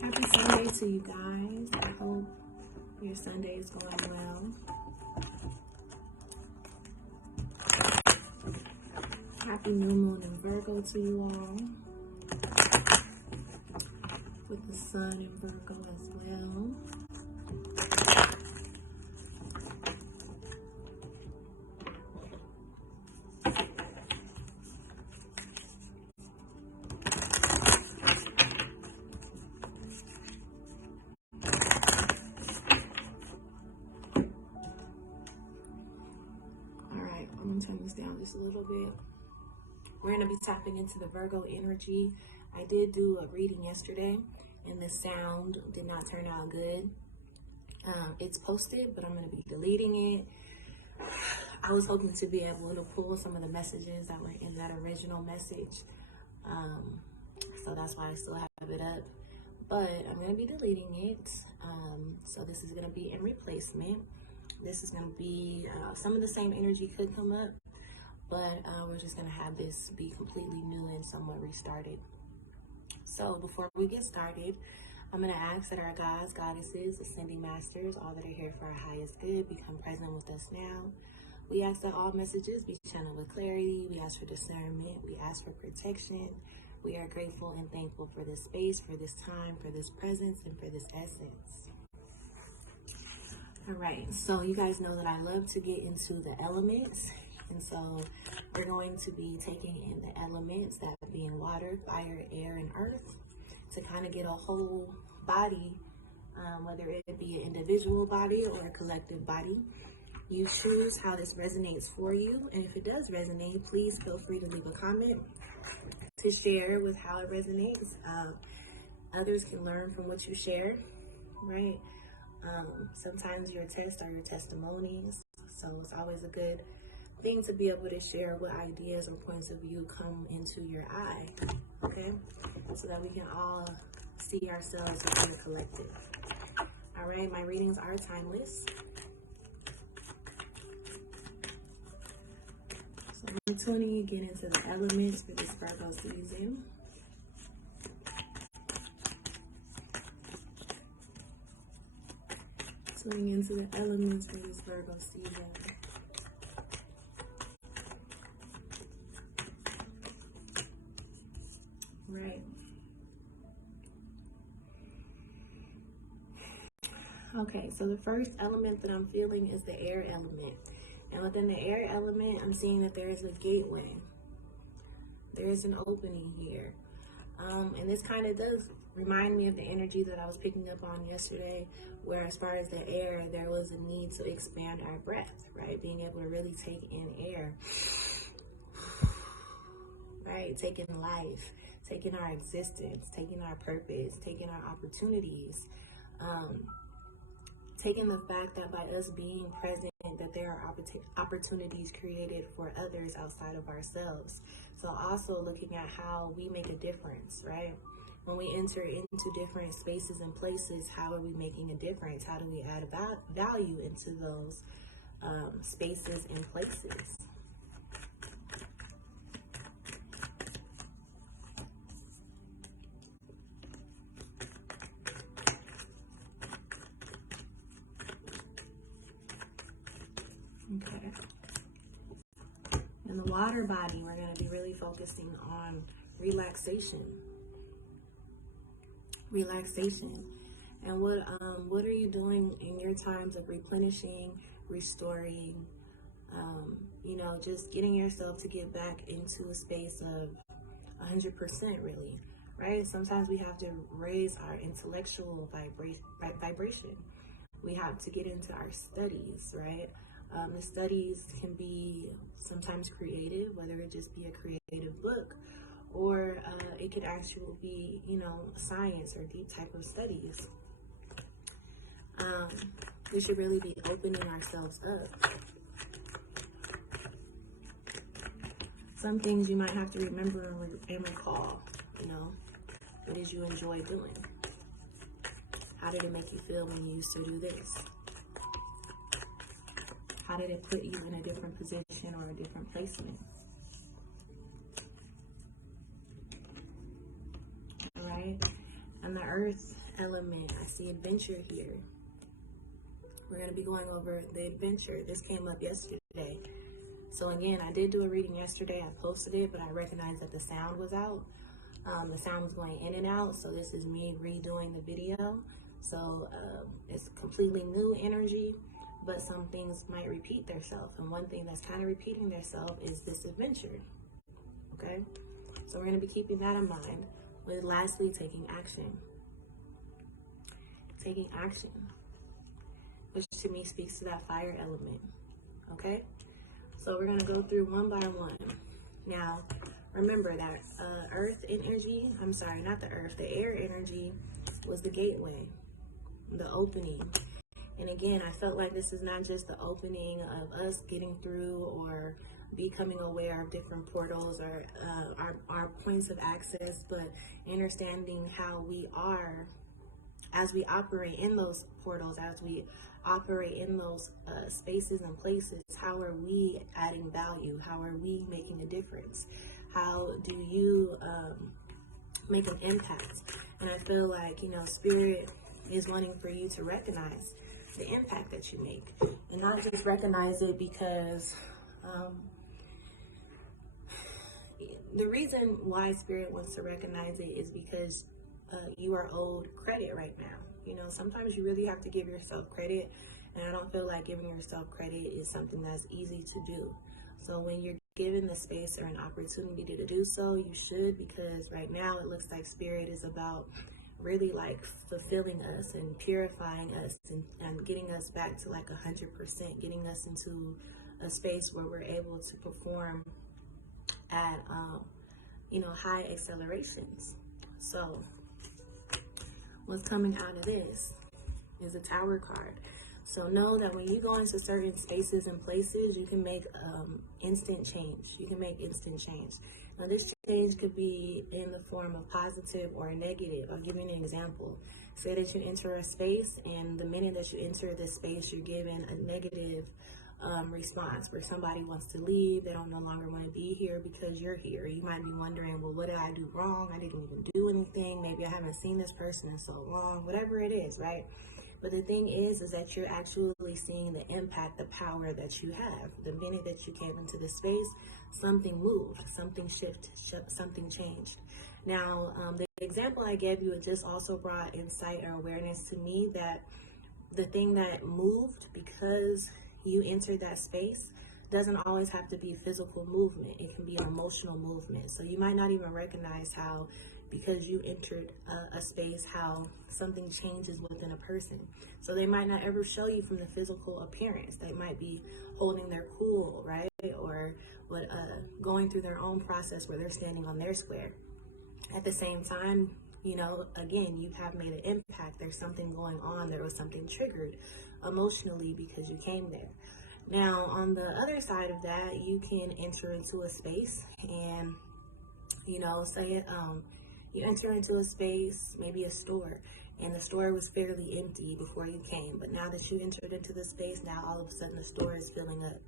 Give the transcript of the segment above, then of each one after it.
Happy Sunday to you guys. I hope your Sunday is going well. Happy new moon in Virgo to you all. With the sun in Virgo as well. Alright, I'm going to turn this down just a little bit. We're going to be tapping into the Virgo energy. I did do a reading yesterday, and the sound did not turn out good. It's posted, but I'm going to be deleting it. I was hoping to be able to pull some of the messages that were in that original message. So that's why I still have it up. But I'm going to be deleting it. So this is going to be in replacement. This is going to be, some of the same energy could come up, but we're just going to have this be completely new and somewhat restarted. So before we get started, I'm going to ask that our gods, goddesses, ascending masters, all that are here for our highest good, become present with us now. We ask that all messages be channeled with clarity. We ask for discernment. We ask for protection. We are grateful and thankful for this space, for this time, for this presence, and for this essence. All right, so you guys know that I love to get into the elements. And so we're going to be taking in the elements, that being water, fire, air, and earth, to kind of get a whole body, whether it be an individual body or a collective body. You choose how this resonates for you. And if it does resonate, please feel free to leave a comment to share with how it resonates. Others can learn from what you share, right? Sometimes your tests are your testimonies. So it's always a good thing to be able to share what ideas or points of view come into your eye, okay? So that we can all see ourselves as a collective. All right, my readings are timeless. So I'm tuning again into the elements for this Virgo season. Tuning into the elements for this Virgo season. Right. Okay, so the first element that I'm feeling is the air element. And within the air element, I'm seeing that there is a gateway. There is an opening here. And this kind of does remind me of the energy that I was picking up on yesterday, where as far as the air, there was a need to expand our breath, right? Being able to really take in air, right? Taking life, taking our existence, taking our purpose, taking our opportunities, taking the fact that by us being present, that there are opportunities created for others outside of ourselves. So also looking at how we make a difference, right? When we enter into different spaces and places, how are we making a difference? How do we add value into those spaces and places? Okay. In the water body, we're going to be really focusing on relaxation. Relaxation. And what are you doing in your times of replenishing, restoring, just getting yourself to get back into a space of 100% really, right? Sometimes we have to raise our intellectual vibration. We have to get into our studies, right? The studies can be sometimes creative, whether it just be a creative book, or it could actually be, science or deep type of studies. We should really be opening ourselves up. Some things you might have to remember and recall, what did you enjoy doing? How did it make you feel when you used to do this? How did it put you in a different position or a different placement? All right. And the earth element, I see adventure here. We're going to be going over the adventure. This came up yesterday. So again, I did do a reading yesterday. I posted it, but I recognized that the sound was out. The sound was going in and out. So this is me redoing the video. So it's completely new energy, but some things might repeat themselves. And one thing that's kind of repeating themselves is this adventure. Okay. So we're going to be keeping that in mind. With lastly, taking action. Taking action, which to me speaks to that fire element. Okay. So we're going to go through one by one. Now, remember that earth energy, I'm sorry, not the earth, the air energy was the gateway, the opening. And again, I felt like this is not just the opening of us getting through or becoming aware of different portals or our points of access, but understanding how we are as we operate in those portals, as we operate in those spaces and places. How are we adding value? How are we making a difference? How do you make an impact? And I feel like, Spirit is wanting for you to recognize the impact that you make, and not just recognize it because the reason why Spirit wants to recognize it is because you are owed credit right now. Sometimes you really have to give yourself credit, and I don't feel like giving yourself credit is something that's easy to do. So when you're given the space or an opportunity to do so, you should, because right now it looks like Spirit is about really like fulfilling us and purifying us and getting us back to like 100%, getting us into a space where we're able to perform at high accelerations. So what's coming out of this is a Tower card. So know that when you go into certain spaces and places, you can make instant change. You can make instant change. Now this change could be in the form of positive or negative. I'll give you an example. Say that you enter a space, and the minute that you enter this space, you're given a negative response where somebody wants to leave. They don't no longer want to be here because you're here. You might be wondering, well, what did I do wrong? I didn't even do anything. Maybe I haven't seen this person in so long, whatever it is, right? But the thing is that you're actually seeing the impact, the power that you have. The minute that you came into the space, something moved, something shifted, something changed. Now, the example I gave you, it just also brought insight or awareness to me that the thing that moved because you entered that space doesn't always have to be physical movement. It can be an emotional movement. So you might not even recognize how because you entered a space, how something changes within a person. So they might not ever show you from the physical appearance. They might be holding their cool, right? Or going through their own process where they're standing on their square. At the same time, you know, again, you have made an impact. There's something going on. There was something triggered emotionally because you came there. Now, on the other side of that, you can enter into a space and, you know, you enter into a space, maybe a store, and the store was fairly empty before you came. But now that you entered into the space, now all of a sudden the store is filling up.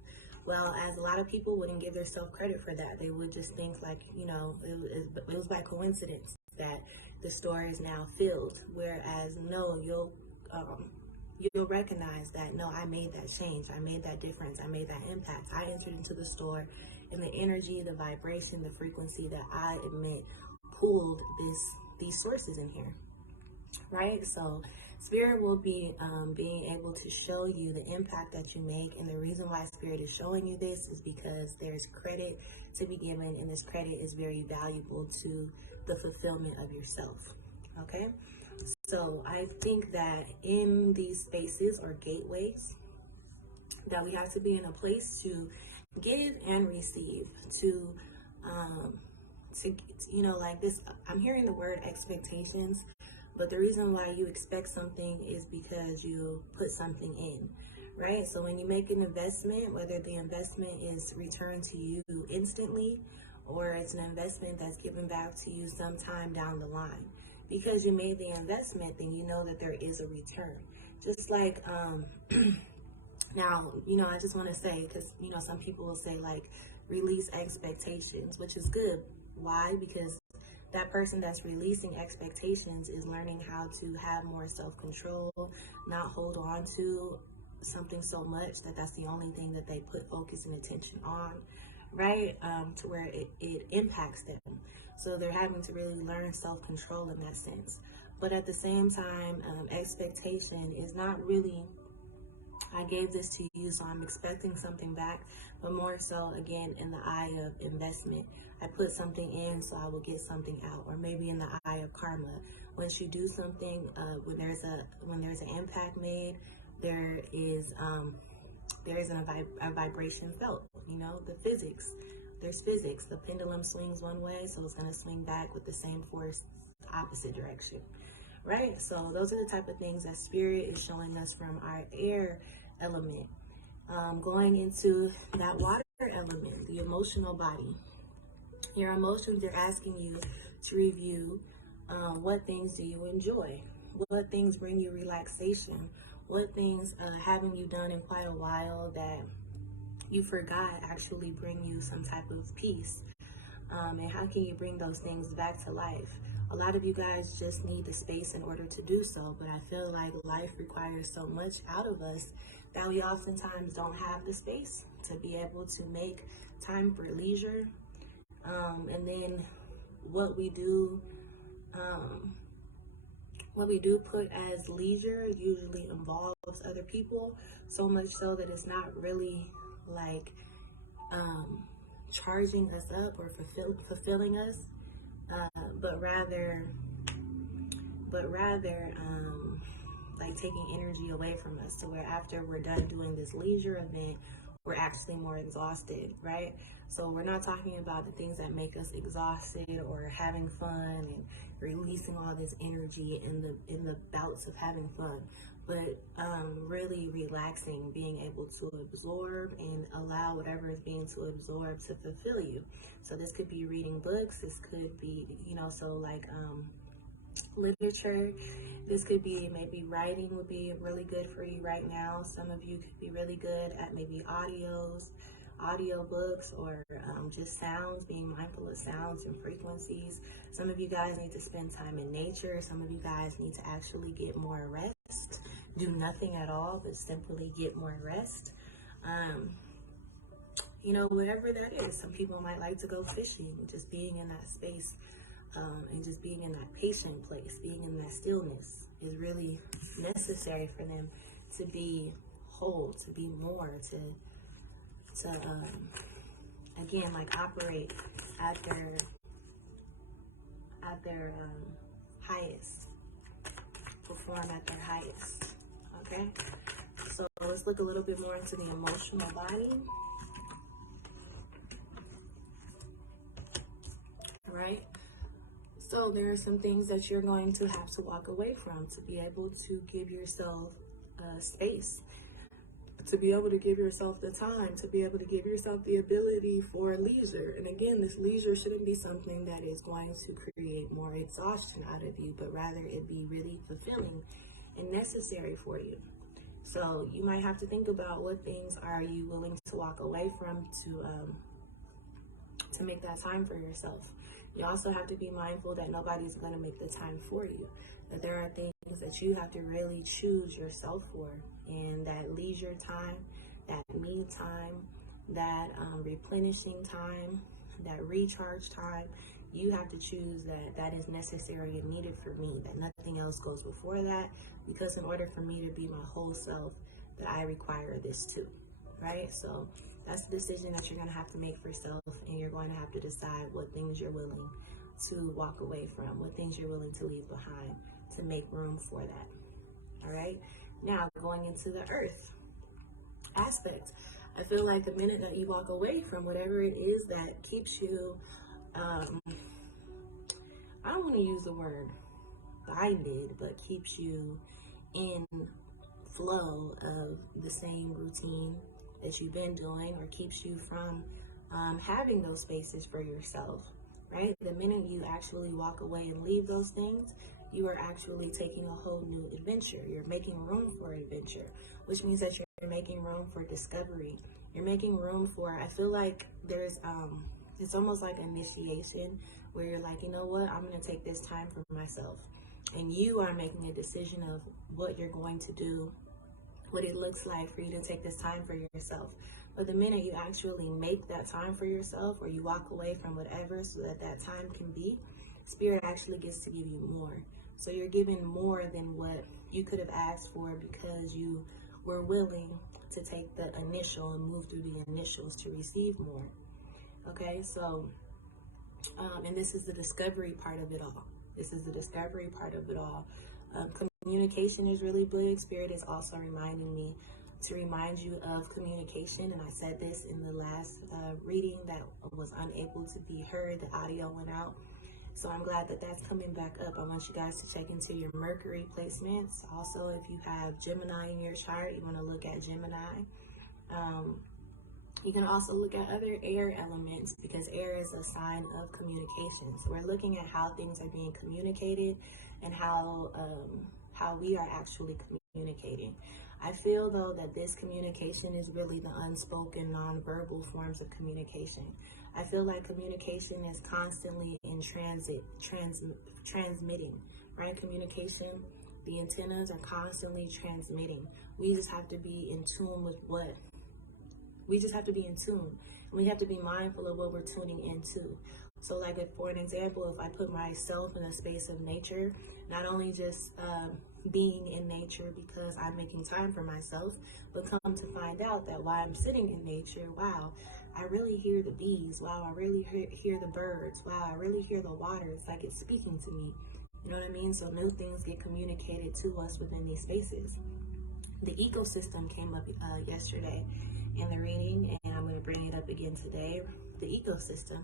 Well, as a lot of people wouldn't give themselves credit for that. They would just think like, you know, it was by coincidence that the store is now filled. Whereas no, you'll recognize that, no, I made that change. I made that difference. I made that impact. I entered into the store, and the energy, the vibration, the frequency that I emit pulled these sources in here, right? So Spirit will be being able to show you the impact that you make. And the reason why Spirit is showing you this is because there's credit to be given, and this credit is very valuable to the fulfillment of yourself. Okay? So I think that in these spaces or gateways, that we have to be in a place to give and receive, to you know, like this, I'm hearing the word expectations, but the reason why you expect something is because you put something in, right? So when you make an investment, whether the investment is returned to you instantly or it's an investment that's given back to you sometime down the line, because you made the investment, then you know that there is a return. Just like now, you know, I just want to say, because, you know, some people will say like release expectations, which is good. Why? Because that person that's releasing expectations is learning how to have more self-control, not hold on to something so much that that's the only thing that they put focus and attention on, right? To where it impacts them. So they're having to really learn self-control in that sense. But at the same time, expectation is not really, I gave this to you, so I'm expecting something back, but more so, again, in the eye of investment. I put something in, so I will get something out. Or maybe in the eye of karma. Once you do something, when there's an impact made, there is a vibration felt. You know, the physics. There's physics. The pendulum swings one way, so it's going to swing back with the same force, opposite direction. Right? So those are the type of things that Spirit is showing us from our air element. Going into that water element, the emotional body. Your emotions are asking you to review what things do you enjoy? What things bring you relaxation? What things haven't you done in quite a while that you forgot actually bring you some type of peace? And how can you bring those things back to life? A lot of you guys just need the space in order to do so, but I feel like life requires so much out of us that we oftentimes don't have the space to be able to make time for leisure. And then what we do put as leisure usually involves other people, so much so that it's not really like charging us up or fulfilling us, but rather like taking energy away from us, to where after we're done doing this leisure event, we're actually more exhausted, right? So we're not talking about the things that make us exhausted or having fun and releasing all this energy in the bouts of having fun, but really relaxing, being able to absorb and allow whatever is being to absorb to fulfill you. So this could be reading books, this could be, you know, so like literature, this could be maybe writing would be really good for you right now. Some of you could be really good at maybe audiobooks, or just sounds, being mindful of sounds and frequencies. Some of you guys need to spend time in nature. Some of you guys need to actually get more rest. Do nothing at all, but simply get more rest. You know, whatever that is. Some people might like to go fishing, just being in that space. And just being in that patient place, being in that stillness is really necessary for them to be whole, to be more, to again, like operate at at their highest, perform at their highest. Okay, so let's look a little bit more into the emotional body. Right, so there are some things that you're going to have to walk away from to be able to give yourself space, to be able to give yourself the time, to be able to give yourself the ability for leisure. And again, this leisure shouldn't be something that is going to create more exhaustion out of you, but rather it be really fulfilling and necessary for you. So you might have to think about what things are you willing to walk away from to make that time for yourself. You also have to be mindful that nobody's going to make the time for you, that there are things that you have to really choose yourself for, and that leisure time, that me time, that replenishing time, that recharge time, you have to choose that is necessary and needed for me, that nothing else goes before that, because in order for me to be my whole self, that I require this too, right? So that's the decision that you're going to have to make for yourself, and you're going to have to decide what things you're willing to walk away from, what things you're willing to leave behind to make room for that. All right, now going into the earth aspect, I feel like the minute that you walk away from whatever it is that keeps you, I don't want to use the word binded, but keeps you in flow of the same routine that you've been doing, or keeps you from having those spaces for yourself, right? The minute you actually walk away and leave those things, you are actually taking a whole new adventure. You're making room for adventure, which means that you're making room for discovery. You're making room for, I feel like there's, it's almost like initiation, where you're like, you know what, I'm going to take this time for myself. And you are making a decision of what you're going to do, what it looks like for you to take this time for yourself. But the minute you actually make that time for yourself, or you walk away from whatever so that that time can be, Spirit actually gets to give you more. So you're given more than what you could have asked for, because you were willing to take the initial and move through the initials to receive more. Okay, so, and this is the discovery part of it all. This is the discovery part of it all. Communication is really big. Spirit is also reminding me to remind you of communication. And I said this in the last reading that was unable to be heard. The audio went out. So I'm glad that that's coming back up. I want you guys to check into your Mercury placements. Also, if you have Gemini in your chart, you want to look at Gemini. You can also look at other air elements, because air is a sign of communication. So we're looking at how things are being communicated and how we are actually communicating. I feel, though, that this communication is really the unspoken, nonverbal forms of communication. I feel like communication is constantly in transit, transmitting, right? Communication, the antennas are constantly transmitting. We just have to be in tune with what? We just have to be in tune. We have to be mindful of what we're tuning into. So like, if, for an example, if I put myself in a space of nature, not only just being in nature because I'm making time for myself, but come to find out that while I'm sitting in nature, wow, I really hear the bees. Wow, I really hear the birds. Wow, I really hear the water. It's like it's speaking to me. You know what I mean? So new things get communicated to us within these spaces. The ecosystem came up yesterday in the reading, and I'm going to bring it up again today. The ecosystem.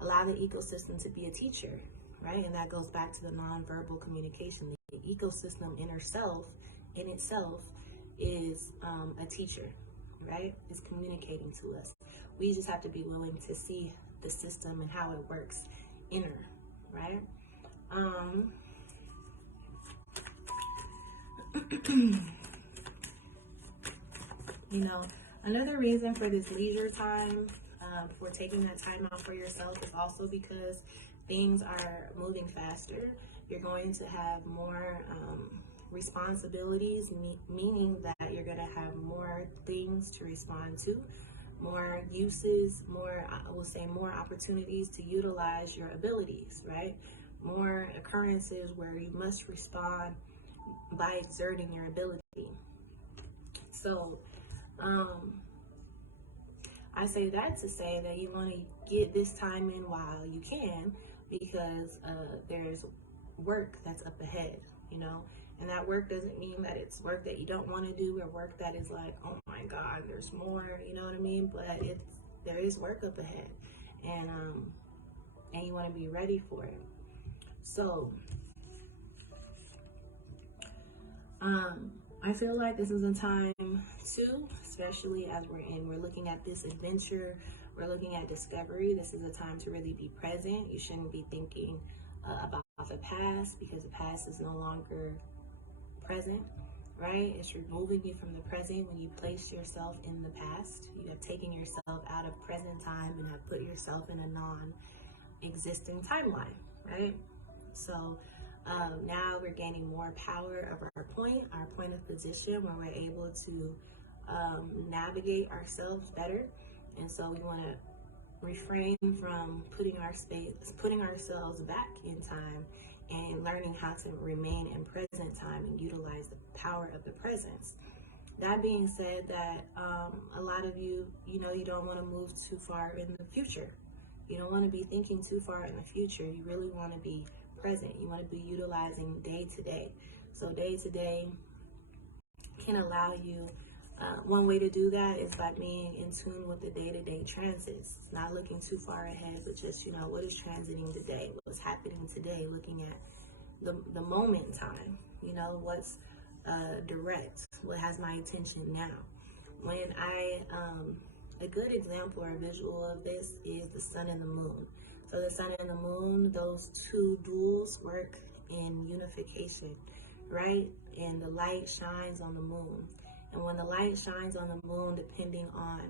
Allow the ecosystem to be a teacher, right? And that goes back to the nonverbal communication. The ecosystem in itself is a teacher, right? It's communicating to us. We just have to be willing to see the system and how it works inner, right? You know, another reason for this leisure time, for taking that time out for yourself, is also because things are moving faster. You're going to have more responsibilities, meaning that you're going to have more things to respond to, more uses, more, I will say, more opportunities to utilize your abilities, right? More occurrences where you must respond by exerting your ability. So, I say that to say that you want to get this time in while you can, because there's work that's up ahead, you know. And that work doesn't mean that it's work that you don't want to do or work that is like, oh my God, there's more, you know what I mean? But there is work up ahead, and you want to be ready for it. So I feel like this is a time too, especially as we're looking at this adventure, we're looking at discovery. This is a time to really be present. You shouldn't be thinking about the past, because the past is no longer present, right? It's removing you from the present. When you place yourself in the past, you have taken yourself out of present time and have put yourself in a non-existing timeline, right? So now we're gaining more power of our point of position, where we're able to navigate ourselves better. And so we want to refrain from putting ourselves back in time, and learning how to remain in present time and utilize the power of the presence. That being said, that a lot of you don't want to move too far in the future. You don't want to be thinking too far in the future. You really want to be present. You want to be utilizing day to day. So day to day can allow you, one way to do that is by being in tune with the day-to-day transits. Not looking too far ahead, but just, what is transiting today? What's happening today? Looking at the moment in time, what's direct, what has my attention now. When a good example or a visual of this is the sun and the moon. So the sun and the moon, those two duals work in unification, right? And the light shines on the moon. And when the light shines on the moon, depending on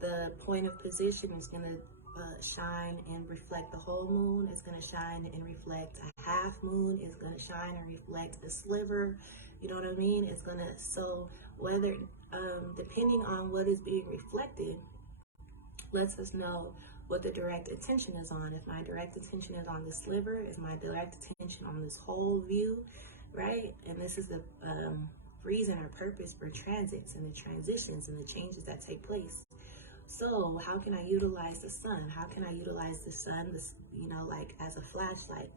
the point of position, it's going to shine and reflect the whole moon. It's going to shine and reflect a half moon. It's going to shine and reflect a sliver. You know what I mean? It's going to, so whether, depending on what is being reflected, lets us know what the direct attention is on. If my direct attention is on the sliver, is my direct attention on this whole view, right? And this is the reason or purpose for transits and the transitions and the changes that take place. So how can I utilize the sun? How can I utilize the sun, like as a flashlight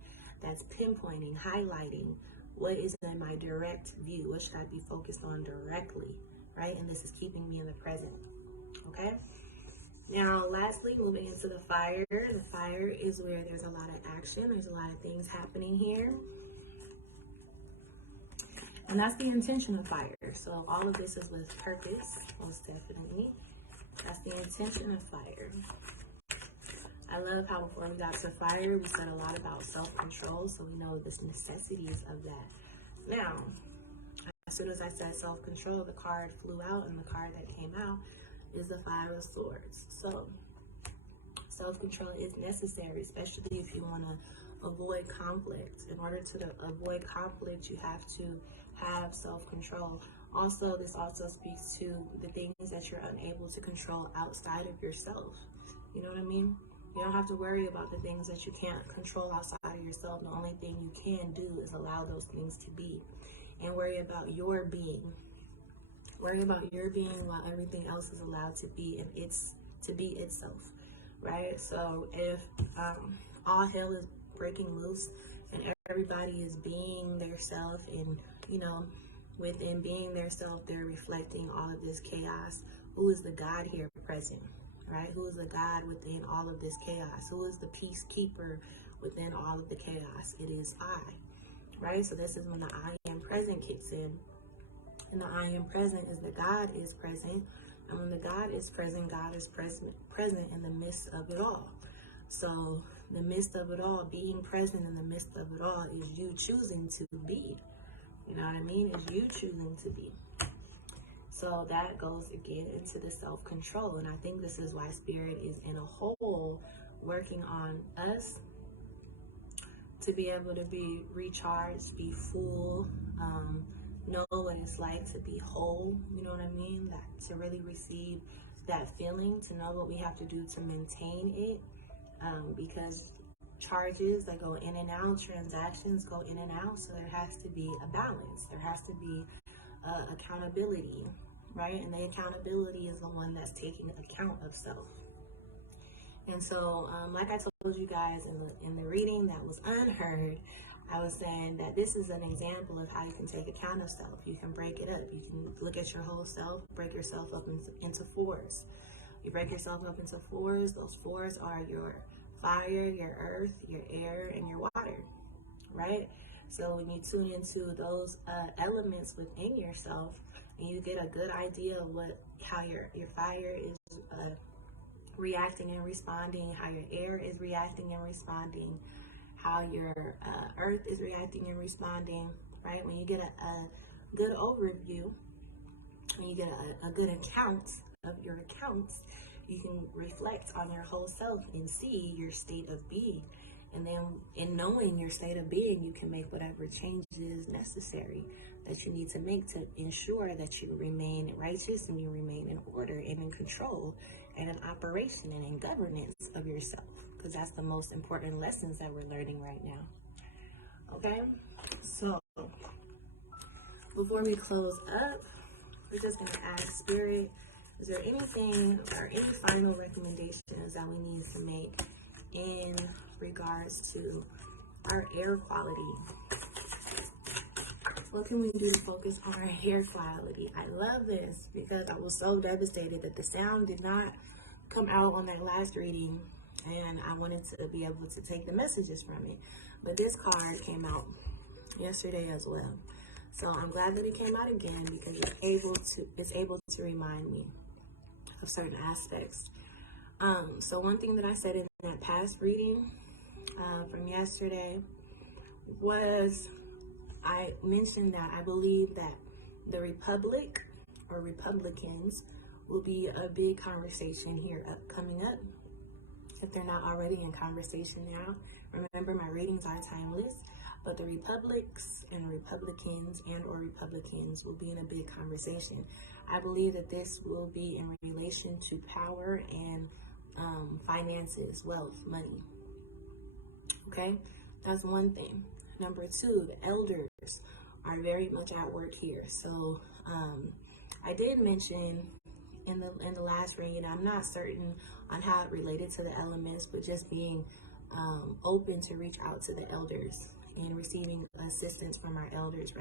that's pinpointing, highlighting what is in my direct view? What should I be focused on directly, right? And this is keeping me in the present, okay? Now, lastly, moving into the fire. The fire is where there's a lot of action. There's a lot of things happening here. And that's the intention of fire. So all of this is with purpose, most definitely. That's the intention of fire. I love how before we got to fire, we said a lot about self-control. So we know the necessities of that. Now, as soon as I said self-control, the card flew out, and the card that came out is the Five of Swords. So self-control is necessary, especially if you want to avoid conflict. In order to avoid conflict, you have to have self-control. Also, this also speaks to the things that you're unable to control outside of yourself. You know what I mean? You don't have to worry about the things that you can't control outside of yourself. The only thing you can do is allow those things to be, and worry about your being. Worry about your being while everything else is allowed to be, and it's to be itself, right? So if all hell is breaking loose and everybody is being their self, and within being their self, they're reflecting all of this chaos. Who is the God here present, right? Who is the God within all of this chaos? Who is the peacekeeper within all of the chaos? It is I, right? So this is when the I am present kicks in. And the I am present is that God is present. And when the God is present present in the midst of it all. So the midst of it all, being present in the midst of it all, is you choosing to be. You know what I mean? Is you choosing to be. So that goes again into the self-control. And I think this is why Spirit is in a whole working on us to be able to be recharged, be full, know what it's like to be whole, you know what I mean? That to really receive that feeling, to know what we have to do to maintain it, because charges that go in and out, transactions go in and out, so there has to be a balance. There has to be accountability, right? And the accountability is the one that's taking account of self. And so, like I told you guys in the reading that was unheard, I was saying that this is an example of how you can take account of self. You can break it up. You can look at your whole self, break yourself up into fours. You break yourself up into fours. Those fours are your fire, your earth, your air, and your water, right? So when you tune into those elements within yourself, and you get a good idea of how your fire is reacting and responding, how your air is reacting and responding, how your earth is reacting and responding, right? When you get a good overview, when you get a good account of your accounts, you can reflect on your whole self and see your state of being. And then in knowing your state of being, you can make whatever changes necessary that you need to make to ensure that you remain righteous and you remain in order and in control and in operation and in governance of yourself. Because that's the most important lessons that we're learning right now. Okay? So, before we close up, we're just going to ask Spirit, is there anything or any final recommendations that we need to make in regards to our air quality? What can we do to focus on our air quality? I love this because I was so devastated that the sound did not come out on that last reading, and I wanted to be able to take the messages from it. But this card came out yesterday as well. So I'm glad that it came out again because it's able to remind me of certain aspects. So one thing that I said in that past reading from yesterday was I mentioned that I believe that the Republic or Republicans will be a big conversation here coming up, if they're not already in conversation now. Remember, my readings are timeless, but the Republics and Republicans or Republicans will be in a big conversation. I believe that this will be in relation to power and finances, wealth, money. Okay, that's one thing. Number two, the elders are very much at work here. So I did mention in the last reading, I'm not certain on how it related to the elements, but just being open to reach out to the elders and receiving assistance from our elders,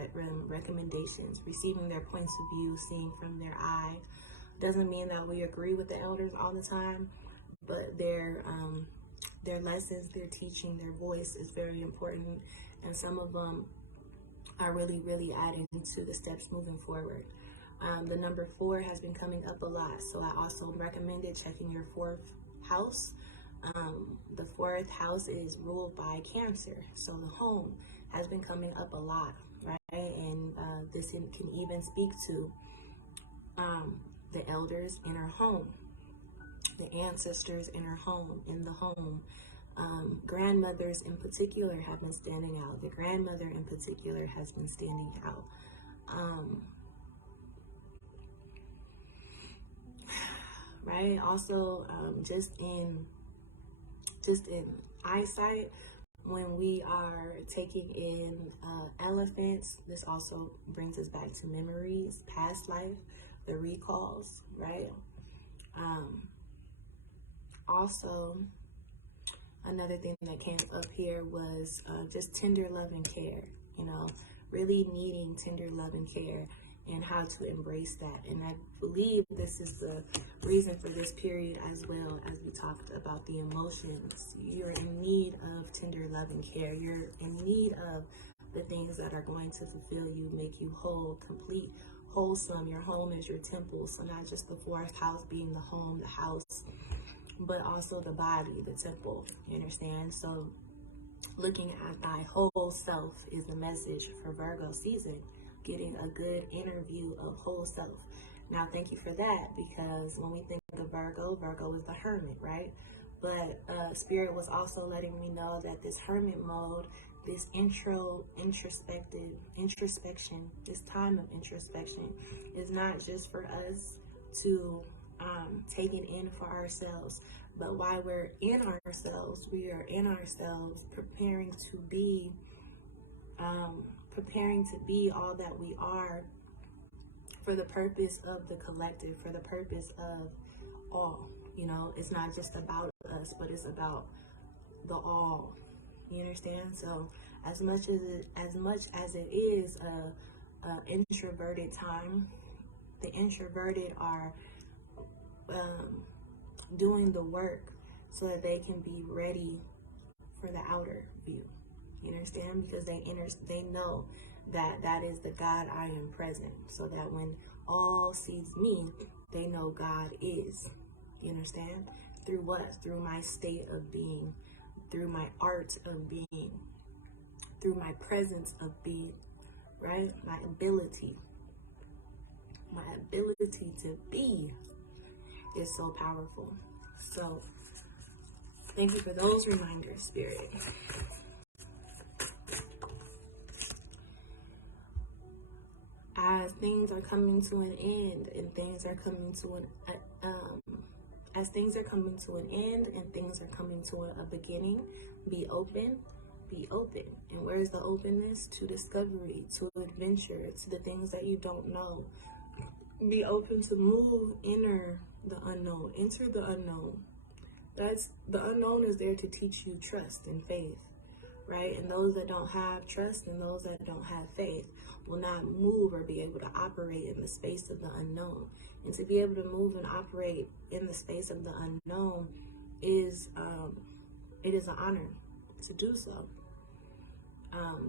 recommendations, receiving their points of view, seeing from their eye. Doesn't mean that we agree with the elders all the time, but their lessons, their teaching, their voice is very important, and some of them are really, really adding to the steps moving forward. The number 4 has been coming up a lot, so I also recommended checking your 4th house. The 4th house is ruled by Cancer, so the home has been coming up a lot, right? And this can even speak to the elders in our home, the ancestors in our home, in the home. Grandmothers in particular have been standing out. The grandmother in particular has been standing out. Right? Also, just in eyesight, when we are taking in elephants, this also brings us back to memories, past life, the recalls, right? Also, another thing that came up here was just tender love and care, really needing tender love and care and how to embrace that. And I believe this is the reason for this period as well, as we talked about the emotions. You're in need of tender love and care. You're in need of the things that are going to fulfill you, make you whole, complete, wholesome. Your home is your temple. So not just the 4th house being the home, the house, but also the body, the temple, you understand? So looking at thy whole self is the message for Virgo season, getting a good interview of whole self. Now, thank you for that, because when we think of Virgo, Virgo is the hermit, right? But Spirit was also letting me know that this hermit mode, this introspection, this time of introspection is not just for us to take it in for ourselves, but while we're in ourselves, we are in ourselves preparing to be all that we are for the purpose of the collective, for the purpose of all. It's not just about us, but it's about the all. You understand? So as much as it is a introverted time, the introverted are doing the work so that they can be ready for the outer view. You understand? Because they know that that is the God I am present, so that when all sees me, they know God is. You understand? Through what? Through my state of being, through my art of being, through my presence of being, right? My ability to be is so powerful. So thank you for those reminders, Spirit. As things are coming to an end and things are coming to an as things are coming to an end and things are coming to a beginning, be open. Be open. And where's the openness? To discovery, to adventure, to the things that you don't know. Be open to move, enter the unknown, enter the unknown. That's the unknown is there to teach you trust and faith, right? And those that don't have trust and those that don't have faith will not move or be able to operate in the space of the unknown. And to be able to move and operate in the space of the unknown is it is an honor to do so.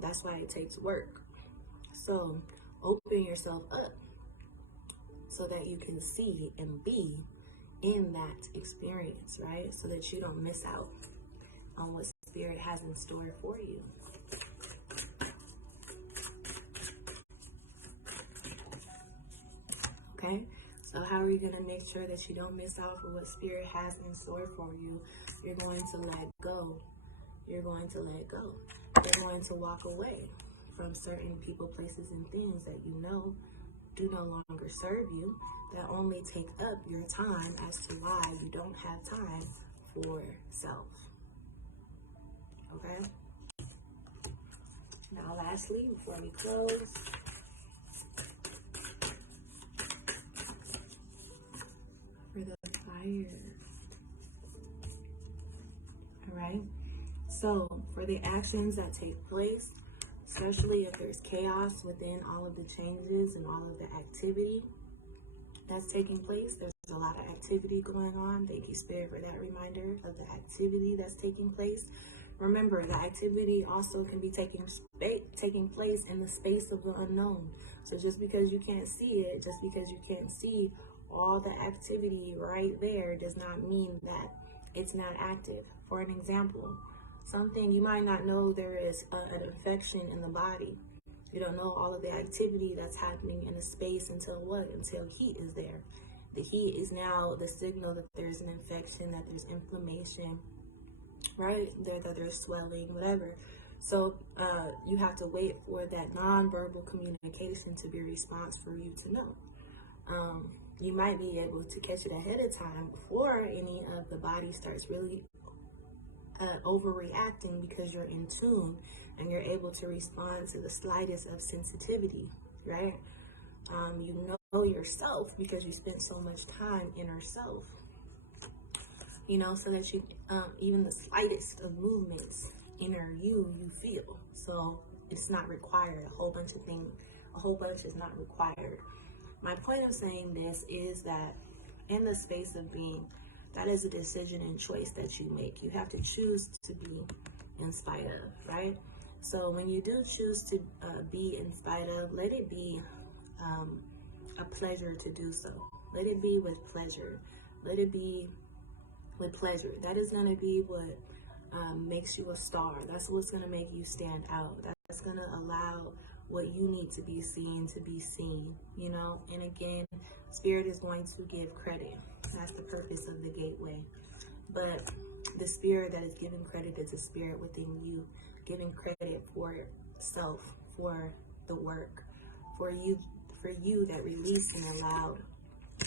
That's why it takes work. So open yourself up so that you can see and be in that experience, right? So that you don't miss out on what Spirit has in store for you. Okay? So how are you going to make sure that you don't miss out on what Spirit has in store for you? You're going to let go. You're going to let go. You're going to walk away from certain people, places, and things that you know do no longer serve you, that only take up your time as to why you don't have time for self. Okay? Now, lastly, before we close, for the fire. All right? So, for the actions that take place, especially if there's chaos within all of the changes and all of the activity that's taking place, there's a lot of activity going on. Thank you, Spirit, for that reminder of the activity that's taking place. Remember, the activity also can be taking place in the space of the unknown. So just because you can't see it, just because you can't see all the activity right there, does not mean that it's not active. For an example, something you might not know, there is an infection in the body. You don't know all of the activity that's happening in the space until what? Until heat is there. The heat is now the signal that there's an infection, that there's inflammation, right? That there's swelling, whatever. So you have to wait for that nonverbal communication to be a response for you to know. You might be able to catch it ahead of time before any of the body starts really overreacting, because you're in tune and you're able to respond to the slightest of sensitivity, right? You know yourself because you spend so much time in yourself, you know, so that you even the slightest of movements inner you feel. So it's not required. A whole bunch is not required. My point of saying this is that in the space of being, that is a decision and choice that you make. You have to choose to be in spite of, right? So when you do choose to be in spite of, let it be a pleasure to do so. Let it be with pleasure. Let it be with pleasure. That is going to be what makes you a star. That's what's going to make you stand out. That's going to allow what you need to be seen, you know? And again, Spirit is going to give credit. That's the purpose of the gateway. But the Spirit that is giving credit is a spirit within you, giving credit for self, for the work, for you that released and allowed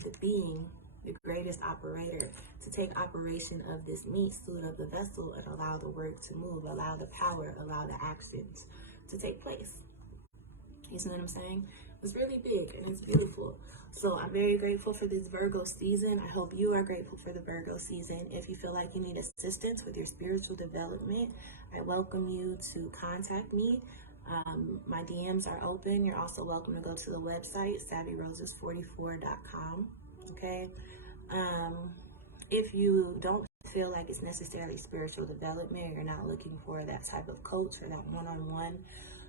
the being, the greatest operator, to take operation of this meat suit of the vessel and allow the work to move, allow the power, allow the actions to take place. You see what I'm saying? It's really big and it's beautiful. So I'm very grateful for this Virgo season. I hope you are grateful for the Virgo season. If you feel like you need assistance with your spiritual development, I welcome you to contact me. My DMs are open. You're also welcome to go to the website, savvyroses44.com. Okay. If you don't feel like it's necessarily spiritual development, you're not looking for that type of coach or that one-on-one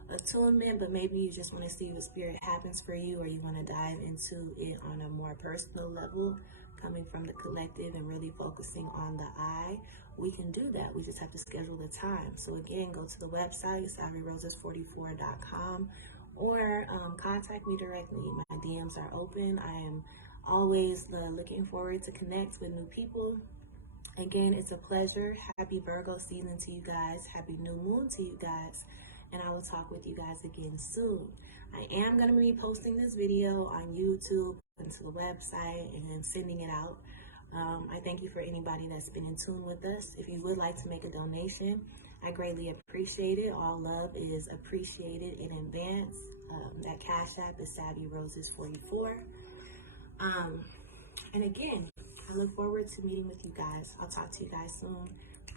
attunement, but maybe you just want to see what spirit happens for you, or you want to dive into it on a more personal level, coming from the collective and really focusing on the I, we can do that. We just have to schedule the time. So again, go to the website, savvyroses44.com, or contact me directly. My DMs are open. I am always looking forward to connect with new people. Again, it's a pleasure. Happy Virgo season to you guys. Happy new moon to you guys. And I will talk with you guys again soon. I am going to be posting this video on YouTube and to the website and then sending it out. I thank you for anybody that's been in tune with us. If you would like to make a donation, I greatly appreciate it. All love is appreciated in advance. That Cash App is Savvy Roses 44. And again, I look forward to meeting with you guys. I'll talk to you guys soon.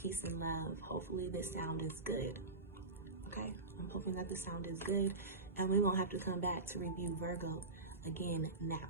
Peace and love. Hopefully this sound is good. Okay, I'm hoping that the sound is good and we won't have to come back to review Virgo again now.